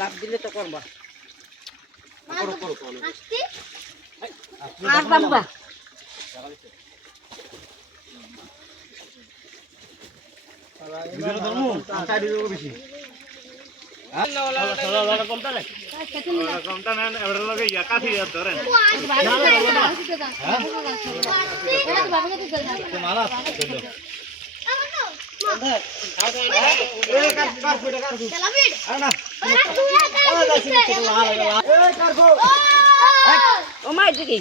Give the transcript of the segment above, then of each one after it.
লাভ দিলে তো করবা করো করো করো আর বাবা ভিডিও ধরমু সাইড দিও বেশি কমটা নেন এবারে লগে ইয়া কাঠি আর ধরেন মালা ও মাই দিকে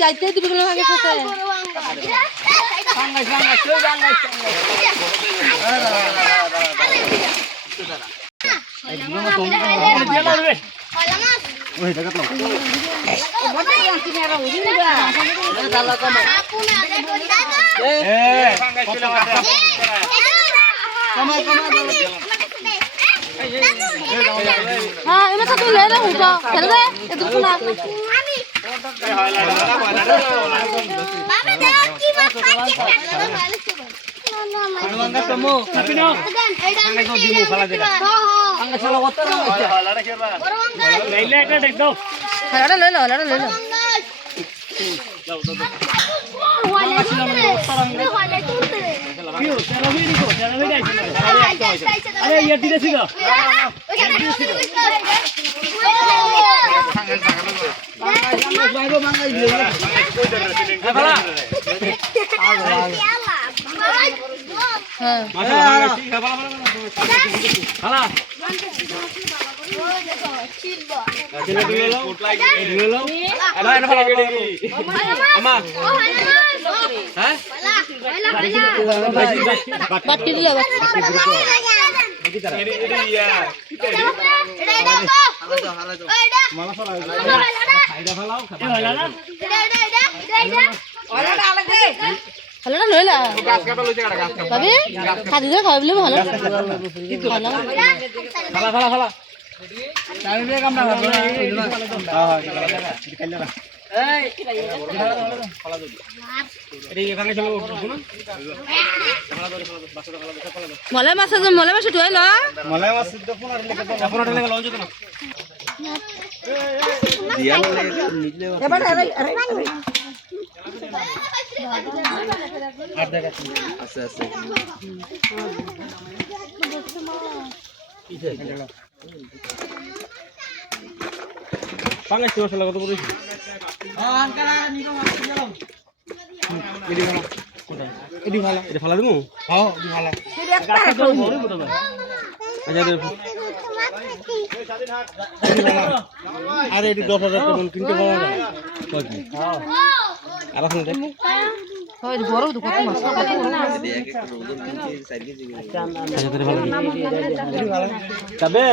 যাইতে দিবি हाँ इमे तो तू ले ले उठो चल दे इधर सुना बाबा दे की बात अंगा तमो कपिनो अंगा जो दिमु फला दे अंगा चलो होता ना लड़ा के बा ले ले এটা দেখ দাও লড়া ले लो जाओ तो अरे ये दिले सीधा ভালো না লইলা গাছ কাটা লইছে কাটা গাছ কাটা ভাবি খাদি ধরে খাইবলে ভালো ভালো ভালো ভালো টাইম দিয়ে কাম না ভালো না হ্যাঁ খাইলা না এই ফালা দে এরি এখানে চলো শুনো মলে মাছ তুই ল মলে মাছ তো ফোন লেগে তো ফোন লেগে লঞ্চ তো না দিয়া লেগে নিলে এবার আরে আর দেখা আছে আছে কিছে পাঙ্গাস তো মশলা কত করেছি হ্যাঁ আনকারা নিগো মাছ দিলাম এডি ভালো কোথায় এডি ভালো এটা ফালা দিমু হ্যাঁ এডি ভালো গাছটা তো বড় বড় ভাই আচ্ছা রে আরে এডি 10000 টাকা কিনতে পারো না কই হ্যাঁ আর এখন দেখ হয় বড় তো কত মাছ কত দেখ একটু ওজন কিনতে 4 কেজি আচ্ছা তোরে ভালো এডি ভালো তবে